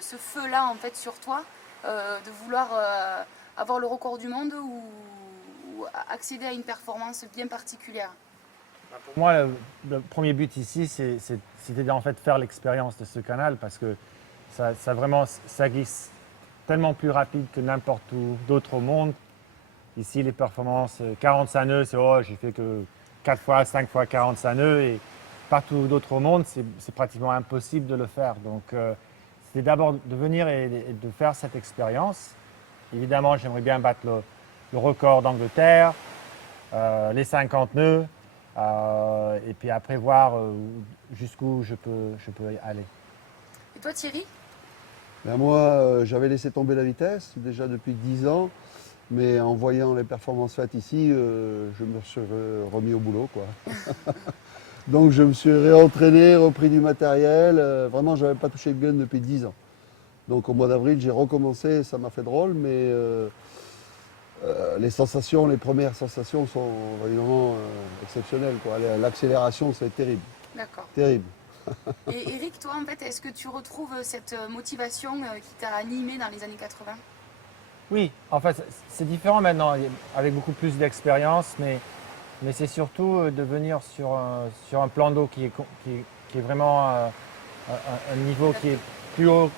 ce feu-là en fait sur toi, de vouloir avoir le record du monde ou accéder à une performance bien particulière? Pour moi, le premier but ici, c'était en fait faire l'expérience de ce canal parce que ça vraiment, ça glisse tellement plus rapide que n'importe où d'autre au monde. Ici, les performances 45 nœuds, c'est oh, j'ai fait que 4 fois, 5 fois 45 nœuds et partout d'autre au monde, c'est pratiquement impossible de le faire. Donc, c'était d'abord de venir et de faire cette expérience. Évidemment, j'aimerais bien battre le record d'Angleterre, les 50 nœuds, et puis après voir jusqu'où je peux aller. Et toi Thierry? Ben moi, j'avais laissé tomber la vitesse déjà depuis 10 ans, mais en voyant les performances faites ici, je me suis remis au boulot, quoi. Donc je me suis réentraîné, repris du matériel. Vraiment, je n'avais pas touché le gun depuis 10 ans. Donc au mois d'avril, j'ai recommencé, ça m'a fait drôle, mais les sensations, les premières sensations sont évidemment exceptionnelles, quoi. L'accélération, c'est terrible, D'accord. terrible. Et Eric, toi en fait, est-ce que tu retrouves cette motivation qui t'a animé dans les années 80? Oui, en fait, c'est différent maintenant, avec beaucoup plus d'expérience, mais c'est surtout de venir sur un plan d'eau qui est vraiment un niveau qui est plus haut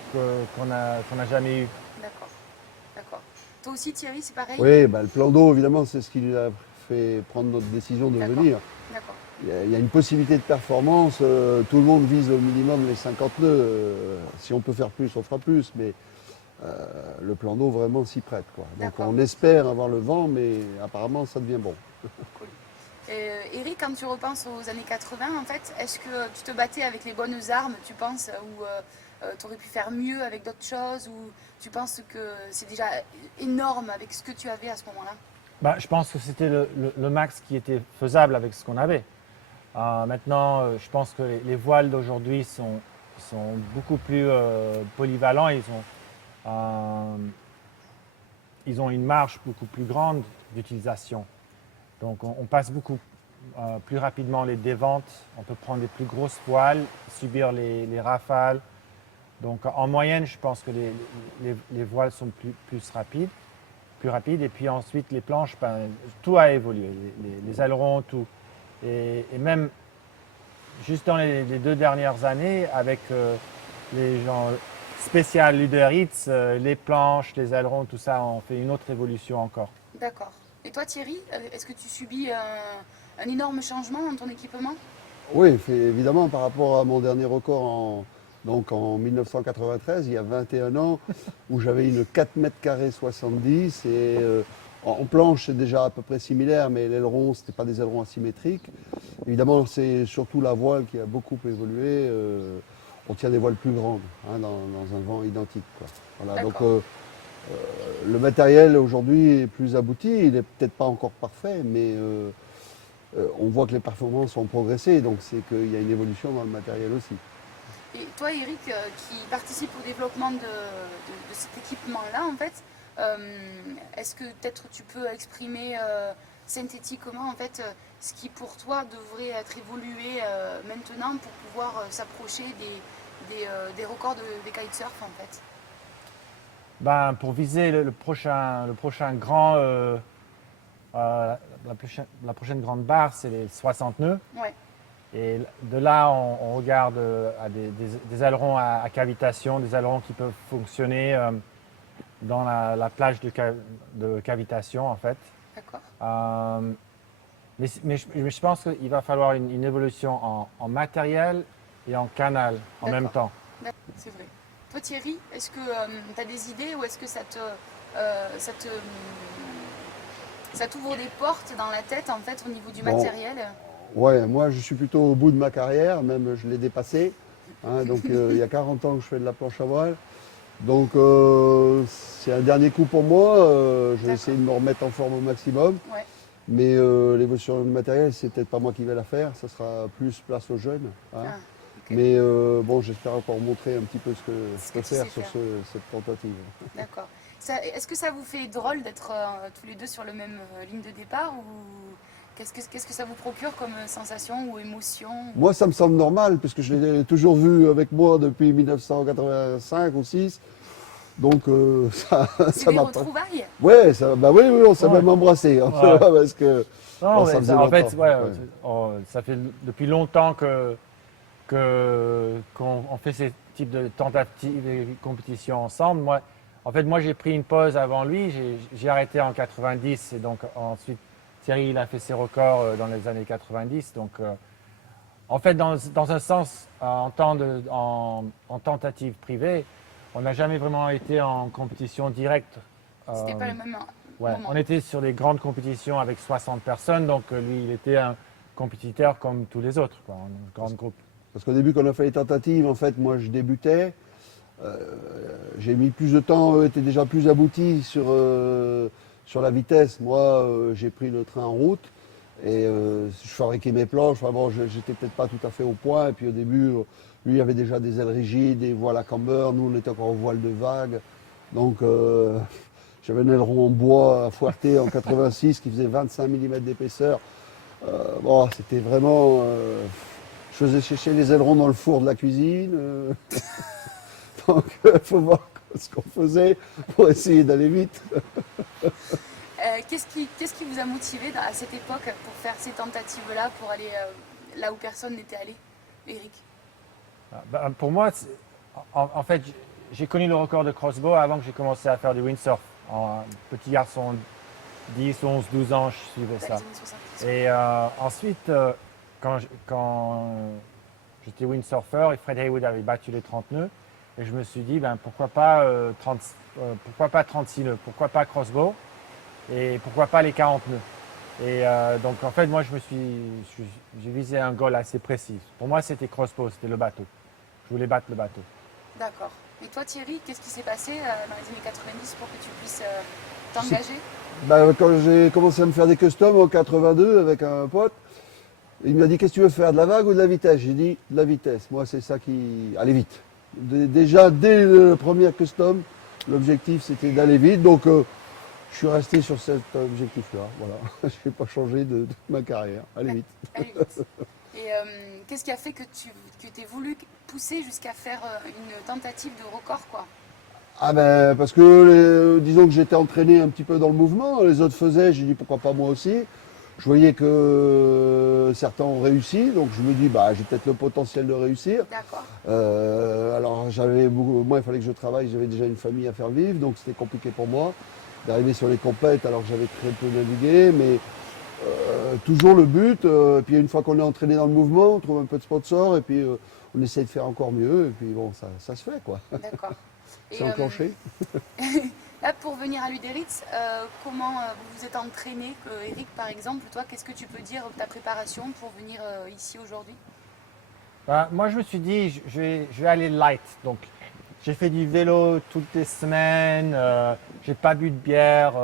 qu'on n'a jamais eu. D'accord, d'accord. Toi aussi Thierry, c'est pareil? Oui, bah, le plan d'eau, évidemment, c'est ce qui nous a fait prendre notre décision de D'accord, venir. d'accord. Il y a une possibilité de performance. Tout le monde vise au minimum les 50 nœuds. Si on peut faire plus, on fera plus. Mais le plan d'eau vraiment s'y prête, quoi. Donc D'accord. on espère avoir le vent, mais apparemment ça devient bon. Cool. Eric, quand tu repenses aux années 80, en fait, est-ce que tu te battais avec les bonnes armes, tu penses, ou tu aurais pu faire mieux avec d'autres choses, ou tu penses que c'est déjà énorme avec ce que tu avais à ce moment-là? Bah, je pense que c'était le max qui était faisable avec ce qu'on avait. Maintenant, je pense que les voiles d'aujourd'hui sont beaucoup plus polyvalents. Ils ont une marge beaucoup plus grande d'utilisation. Donc, on passe beaucoup plus rapidement les déventes. On peut prendre des plus grosses voiles, subir les rafales. Donc, en moyenne, je pense que les voiles sont plus rapides. Plus rapide. Et puis ensuite, les planches, ben, tout a évolué. Les ailerons, tout. Et même juste dans les 2 dernières années, avec les gens spécial Uber Eats, les planches, les ailerons, tout ça, ont fait une autre évolution encore. D'accord. Et toi Thierry, est-ce que tu subis un énorme changement dans ton équipement? Oui, évidemment, par rapport à mon dernier record donc en 1993, il y a 21 ans, où j'avais une 4 mètres carrés 70 et en planche c'est déjà à peu près similaire, mais l'aileron, ce n'était pas des ailerons asymétriques. Évidemment, c'est surtout la voile qui a beaucoup évolué. On tient des voiles plus grandes, hein, dans un vent identique, quoi. Voilà, donc le matériel aujourd'hui est plus abouti, il n'est peut-être pas encore parfait, mais on voit que les performances ont progressé, donc c'est qu'il y a une évolution dans le matériel aussi. Et toi Eric, qui participe au développement de cet équipement-là, en fait, est-ce que peut-être tu peux exprimer synthétiquement en fait ce qui pour toi devrait être évolué maintenant pour pouvoir s'approcher des records des kitesurf en fait? Ben, pour viser le prochain grand, la prochaine grande barre, c'est les 60 nœuds. Ouais, Et de là, on regarde à des ailerons à cavitation, des ailerons qui peuvent fonctionner dans la plage de cavitation, en fait. d'accord, Euh, mais je pense qu'il va falloir une évolution en matériel et en canal en même d'accord. temps. C'est vrai. Toi Thierry, est-ce que tu as des idées ou est-ce que ça te, ça t'ouvre des portes dans la tête en fait au niveau du Bon, matériel? ouais, moi je suis plutôt au bout de ma carrière, même je l'ai dépassé. Hein, donc il y a 40 ans que je fais de la planche à voile. Donc c'est un dernier coup pour moi. Je vais essayer de me remettre en forme au maximum. Ouais, Mais l'évolution du matériel, c'est peut-être pas moi qui vais la faire. Ça sera plus place aux jeunes, hein. ah, ok. Mais bon, j'espère encore montrer un petit peu ce que Ce je que peux tu faire sais sur faire. cette tentative. D'accord. Est-ce que ça vous fait drôle d'être tous les deux sur le même ligne de départ ou Qu'est-ce que ça vous procure comme sensation ou émotion? Moi, ça me semble normal, puisque je l'ai toujours vu avec moi depuis 1985 ou 6. Donc, C'est ça des m'a pas. retrouvailles? Ouais, bah oui, oui, on s'est Ouais. même embrassé. Hein, Ouais. parce que Non, bon, mais ça faisait en fait, longtemps. ouais, Ouais. ça fait depuis longtemps qu'on fait ces types de tentatives et compétitions ensemble. Moi, en fait, moi, j'ai pris une pause avant lui. J'ai arrêté en 90 et donc ensuite, Thierry, il a fait ses records dans les années 90. Donc, en fait, dans un sens, en tentative privée, on n'a jamais vraiment été en compétition directe. C'était pas Euh, le même Ouais, moment. on était sur des grandes compétitions avec 60 personnes, donc lui, il était un compétiteur comme tous les autres, quoi, un grand groupe. Parce qu'au début, quand on a fait les tentatives, en fait, moi, je débutais. J'ai mis plus de temps, eux étaient déjà plus aboutis sur la vitesse. Moi, j'ai pris le train en route et je fabriquais mes planches. Enfin bon, j'étais peut-être pas tout à fait au point. Et puis au début, lui, il avait déjà des ailes rigides, des voiles à camber. Nous, on était encore aux voiles de vague. Donc, j'avais un aileron en bois à Fouerté en 86 qui faisait 25 mm d'épaisseur. Bon, c'était vraiment. Je faisais sécher les ailerons dans le four de la cuisine. Donc, il faut voir ce qu'on faisait pour essayer d'aller vite. Qu'est-ce qui vous a motivé à cette époque pour faire ces tentatives-là, pour aller là où personne n'était allé, Eric? Pour moi, en fait, j'ai connu le record de crossbow avant que j'ai commencé à faire du windsurf. En petit garçon, 10, 11, 12 ans, je suivais Dans les ça. années 70. Et ensuite, quand j'étais windsurfer et Fred Haywood avait battu les 30 nœuds, et je me suis dit, pourquoi pas 36 nœuds, pourquoi pas crossbow, et pourquoi pas les 40 nœuds. Et donc en fait, moi, j'ai visé un goal assez précis. Pour moi, c'était crossbow, c'était le bateau. Je voulais battre le bateau. D'accord. Et toi, Thierry, qu'est-ce qui s'est passé dans les années 90 pour que tu puisses t'engager? Quand j'ai commencé à me faire des customs en 82 avec un pote, il m'a dit: qu'est-ce que tu veux faire, de la vague ou de la vitesse? J'ai dit: de la vitesse. Moi, c'est ça qui. Aller vite. Déjà, dès le premier custom, l'objectif c'était d'aller vite. Donc, je suis resté sur cet objectif-là. Voilà. Je n'ai pas changé de ma carrière. Aller vite. Allez vite. Et qu'est-ce qui a fait que tu aies voulu pousser jusqu'à faire une tentative de record, quoi? Ah ben, parce que disons que j'étais entraîné un petit peu dans le mouvement, les autres faisaient, j'ai dit pourquoi pas moi aussi. Je voyais que certains ont réussi, donc je me dis j'ai peut-être le potentiel de réussir. D'accord. Alors moi il fallait que je travaille, j'avais déjà une famille à faire vivre, donc c'était compliqué pour moi d'arriver sur les compètes alors que j'avais très peu navigué, mais toujours le but, puis une fois qu'on est entraîné dans le mouvement, on trouve un peu de sponsors et puis on essaie de faire encore mieux, et puis bon, ça se fait quoi. D'accord. C'est enclenché. Là, pour venir à l'Uderitz, comment vous vous êtes entraîné, Eric, par exemple? Toi, qu'est-ce que tu peux dire de ta préparation pour venir ici aujourd'hui? Moi, je me suis dit, je vais aller light. Donc, j'ai fait du vélo toutes les semaines, j'ai pas bu de bière,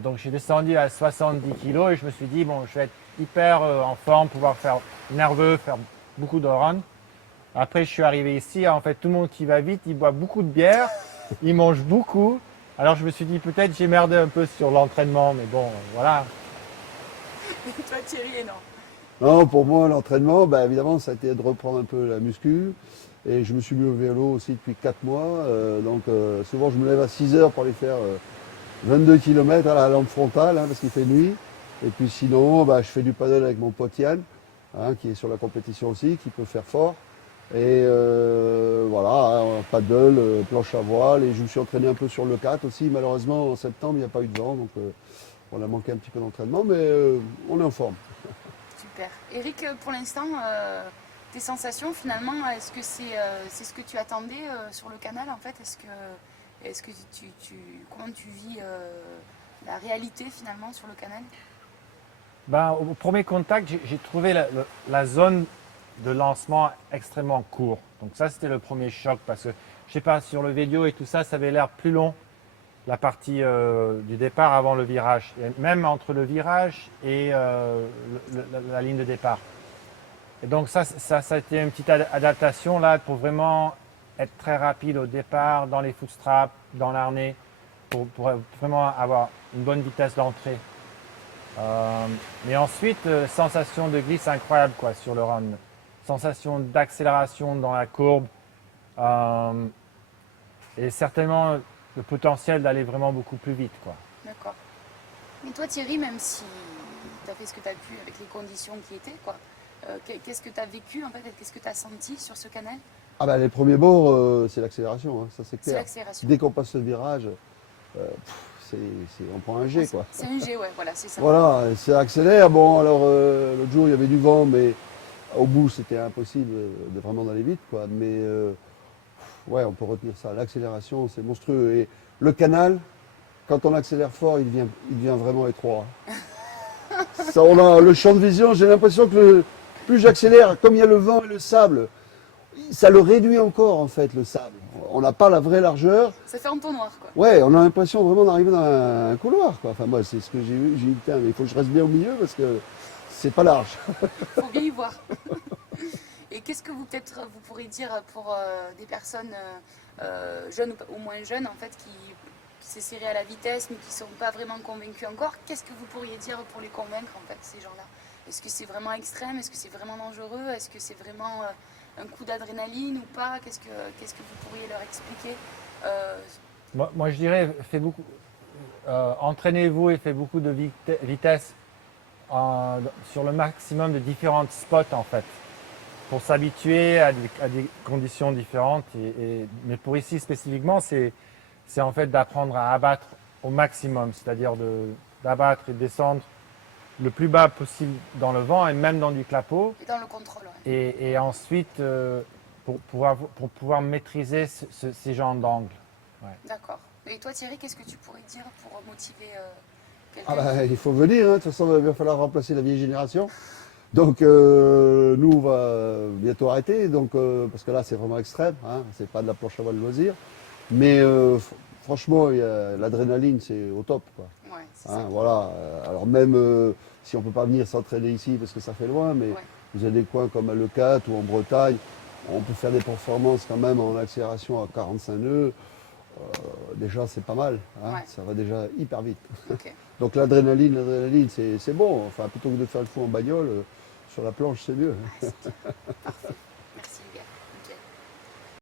donc j'ai descendu à 70 kilos et je me suis dit, bon, je vais être hyper en forme, pouvoir faire nerveux, faire beaucoup de run. Après, je suis arrivé ici, en fait, tout le monde qui va vite, il boit beaucoup de bière, il mange beaucoup. Alors, je me suis dit, peut-être j'ai merdé un peu sur l'entraînement, mais bon, voilà. Toi, Thierry, non. Non, pour moi, l'entraînement, évidemment, ça a été de reprendre un peu la muscu. Et je me suis mis au vélo aussi depuis 4 mois. Donc, souvent, je me lève à 6 heures pour aller faire 22 km à la lampe frontale, parce qu'il fait nuit. Et puis sinon, je fais du paddle avec mon pote Yann, qui est sur la compétition aussi, qui peut faire fort. Et voilà, paddle, planche à voile. Et je me suis entraîné un peu sur le 4 aussi. Malheureusement, en septembre, il n'y a pas eu de vent. Donc, on a manqué un petit peu d'entraînement, mais on est en forme. Super. Eric, pour l'instant, tes sensations finalement, est-ce que c'est ce que tu attendais sur le canal en fait? Est-ce que comment tu vis la réalité finalement sur le canal? Au premier contact, j'ai trouvé la zone de lancement extrêmement court. Donc ça, c'était le premier choc parce que, je sais pas, sur le vidéo et tout ça, ça avait l'air plus long, la partie du départ avant le virage. Et même entre le virage et la ligne de départ. Et donc ça a été une petite adaptation là pour vraiment être très rapide au départ, dans les footstraps, dans l'arnais, pour vraiment avoir une bonne vitesse d'entrée. Mais ensuite, sensation de glisse incroyable quoi, sur le run. Sensation d'accélération dans la courbe. Et certainement le potentiel d'aller vraiment beaucoup plus vite. Quoi. D'accord. Mais toi Thierry, même si tu as fait ce que tu as pu avec les conditions qui étaient, quoi, qu'est-ce que tu as vécu en fait, qu'est-ce que tu as senti sur ce canal? Ah bah, les premiers bords, c'est l'accélération, hein, ça c'est C'est clair. l'accélération. Dès qu'on passe ce virage, on prend un G quoi. C'est un G, ouais, voilà, c'est ça. Voilà, ça accélère. Bon, alors l'autre jour il y avait du vent, mais au bout c'était impossible de vraiment d'aller vite quoi. Mais ouais, on peut retenir ça. L'accélération, c'est monstrueux. Et le canal, quand on accélère fort, il devient vraiment étroit. Ça, on a le champ de vision, j'ai l'impression que plus j'accélère, comme il y a le vent et le sable, ça le réduit encore en fait le sable. On n'a pas la vraie largeur. Ça fait entonnoir, quoi. Ouais, on a l'impression vraiment d'arriver dans un couloir, quoi. Enfin moi c'est ce que j'ai vu, j'ai dit putain, mais il faut que je reste bien au milieu parce que c'est pas large. Faut bien y voir. Et qu'est-ce que vous peut-être vous pourrez dire pour des personnes jeunes ou moins jeunes en fait qui s'essayeraient à la vitesse mais qui ne sont pas vraiment convaincus encore? Qu'est-ce que vous pourriez dire pour les convaincre en fait ces gens-là? Est-ce que c'est vraiment extrême? Est-ce que c'est vraiment dangereux? Est-ce que c'est vraiment un coup d'adrénaline ou pas? Qu'est-ce que vous pourriez leur expliquer? Moi, je dirais, entraînez-vous et faites beaucoup de vitesse sur le maximum de différents spots en fait, pour s'habituer à des conditions différentes. Mais pour ici spécifiquement, c'est en fait d'apprendre à abattre au maximum, c'est-à-dire d'abattre et descendre le plus bas possible dans le vent et même dans du clapot. Et dans le contrôle, ouais. Et ensuite, pour pouvoir maîtriser ces genres d'angles. Ouais. D'accord. Et toi Thierry, qu'est-ce que tu pourrais dire pour motiver Ah quelqu'un? bah, il faut venir, hein. De toute façon il va falloir remplacer la vieille génération. Donc nous on va bientôt arrêter, donc, parce que là c'est vraiment extrême, hein. C'est pas de la planche à voile loisir. Mais franchement, l'adrénaline c'est au top, quoi. Ouais, c'est Hein, ça. voilà. Alors même si on ne peut pas venir s'entraîner ici parce que ça fait loin, mais Ouais. vous avez des coins comme à Leucate ou en Bretagne, on peut faire des performances quand même en accélération à 45 nœuds. Déjà c'est pas mal, hein. Ouais. Ça va déjà hyper vite. Ok. Donc l'adrénaline c'est bon. Enfin plutôt que de faire le fou en bagnole, sur la planche c'est mieux. Ah, c'est bien. Parfait.